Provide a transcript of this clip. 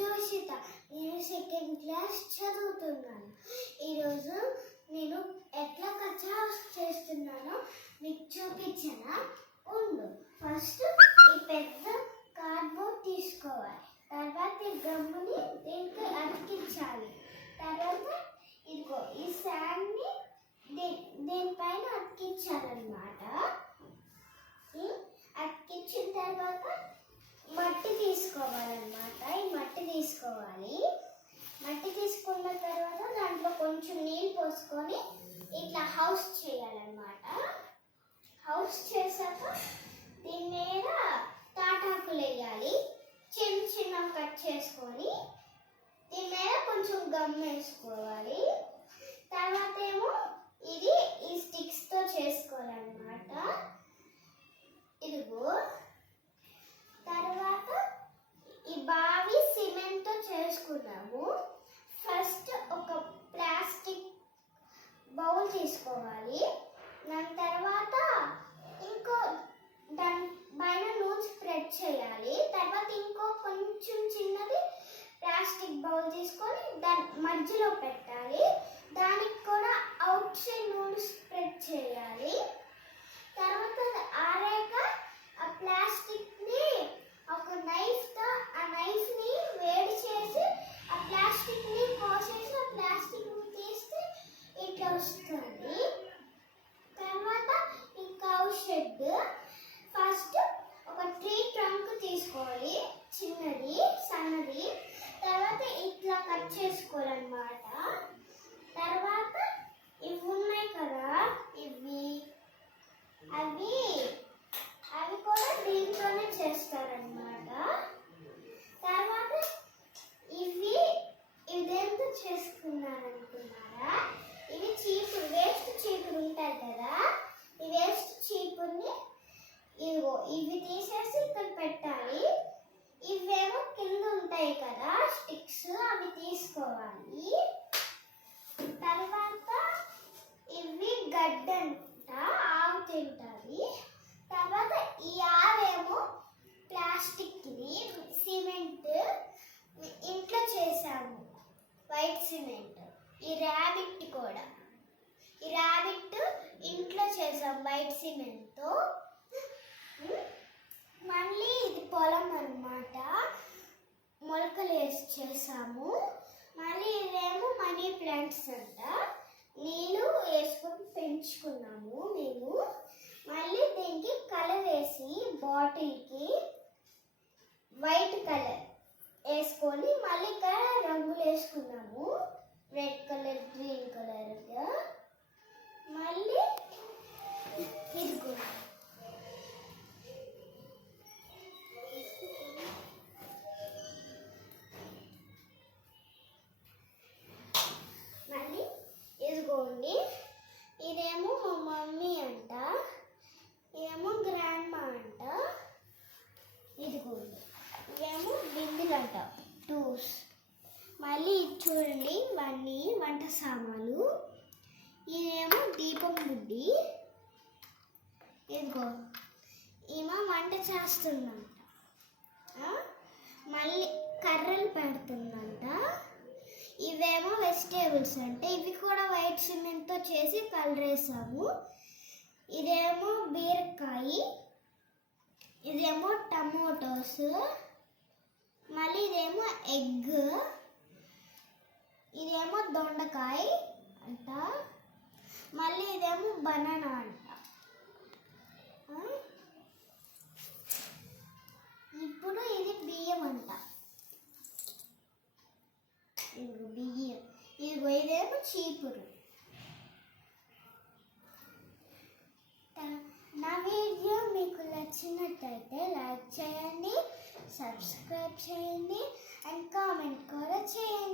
జోషిత. నేను second class చదువుతున్నాను. ఈరోజు నేను ఎట్లా కచ్చా చేస్తున్నానో మీకు చూపించనా? ఉండు. ఫస్ట్ ఈ పెద్ద కార్డ్బోర్డ్ తీసుకోవాలి. తర్వాత ఈ గమ్ముని దీనికి అతికించాలి. తర్వాత ఇదిగో ఈ శాండ్ని దీనిపైన అతికించాలన్నమాట. అతికించిన తర్వాత మట్టి తీసుకోవాలన్నమాట. ఈ మట్టి తీసుకోవాలి. మట్టి తీసుకున్న తర్వాత దాంట్లో కొంచెం నీళ్ళు పోసుకొని ఇట్లా హౌస్ చేయాలన్నమాట. హౌస్ చేశాక దీని మీద తాటాకులు వేయాలి. చిన్న చిన్న కట్ చేసుకొని దీని మీద కొంచెం గమ్ వేసుకోవాలి. తర్వాత ఏమో ఇది ఈ స్టిక్స్తో చేసుకోవాలన్నమాట. ఇదిగో తర్వాత ఈ బావి సిమెంట్తో చేసుకున్నాము. ఫస్ట్ ఒక ప్లాస్టిక్ బౌల్ తీసుకోవాలి. దాని తర్వాత దాని పైన నూనె స్ప్రెడ్ చేయాలి. తర్వాత ఇంకో కొంచెం చిన్నది ప్లాస్టిక్ బౌల్ తీసుకొని దాని మధ్యలో పెట్టాలి. దానికి కూడా అవుట్ సైడ్ నూనె స్ప్రెడ్ చేయాలి. తర్వాత ఆరాక ఆ ప్లాస్టిక్ని ఒక నైఫ్తో ఆ నైఫ్ని వేడి చేసి ఆ ప్లాస్టిక్ని కోసేసి ఆ ప్లాస్టిక్ని తీస్తే ఇట్లా వస్తుంది. తర్వాత ఈ కౌ షెడ్ ఫస్ట్ ఒక ట్రీ ట్రంక్ తీసుకోవాలి, చిన్నది సన్నది. తర్వాత ఇట్లా కట్ చేసుకోవాలన్నమాట. తర్వాత ఇవి ఉన్నాయి కదా, అవి కూడా దీంట్లోనే చేస్తారన్నమాట. తర్వాత ఇదేంతో చేసుకున్నారనుకున్నారా? ఇవి చీపురు, వేస్ట్ చీపురు ఉంటాయి కదా, ఈ వేస్ట్ చీపుర్ని ఇవి తీసేసి ఇక్కడ పెట్టాలి. ఇవేమో కింద ఉంటాయి కదా స్టిక్స్, అవి తీసుకోవాలి. తర్వాత ఇవి గడ్డంట, ఆవు తింటుంది. తర్వాత ఈ ఆవేమో ప్లాస్టిక్ది సిమెంట్ ఇంట్లో చేసాము, వైట్ సిమెంట్. ఈ ర్యాబిట్ కూడా, ఈ ర్యాబిట్ ఇంట్లో చేసాం వైట్ సిమెంట్తో. మళ్ళీ ఇది పొలం అన్నమాట, మొలకలు వేసి చేసాము. మళ్ళీ ఇవేమో మనీ ప్లాంట్స్ అంట, నీళ్ళు వేసుకొని పెంచుకున్నాము మేము. మళ్ళీ దీనికి కలర్ వేసి బాటిల్కి వైట్ కలర్ వేసుకొని మళ్ళీ ఇక్కడ రంగులు వేసుకున్నాము, రెడ్ కలర్, గ్రీన్ కలర్గా. మళ్ళీ ఇదిగో ఇదిగోండి, ఇదేమో మా మమ్మీ అంట, ఇదేమో గ్రాండ్ మా అంట. ఇదిగోండి, ఇదేమో బిందులు అంట, టూస్. మళ్ళీ చూడండి, ఇవన్నీ వంట సామాన్లు. ఇదేమో దీపం బుడ్డి. ఇదిగో ఈమె వంట చేస్తుందంట, మళ్ళీ కర్రలు పెడుతుందంట. ఇవేమో వెజిటేబుల్స్ అంటే, ఇవి కూడా వైట్ సిమెంట్తో చేసి కలర్ వేసాము. ఇదేమో బీరకాయ, ఇదేమో టమోటోస్, మళ్ళీ ఇదేమో ఎగ్, ఇదేమో దొండకాయ అంట, మళ్ళీ ఇదేమో బనానా అంట. ఇప్పుడు ఇది బియ్యం అంట, బియ్యం. ఇదేమో చీపురు. నా వీడియో మీకు నచ్చినట్టయితే లైక్ చేయండి, సబ్స్క్రైబ్ చేయండి అండ్ కామెంట్ కూడా చేయండి.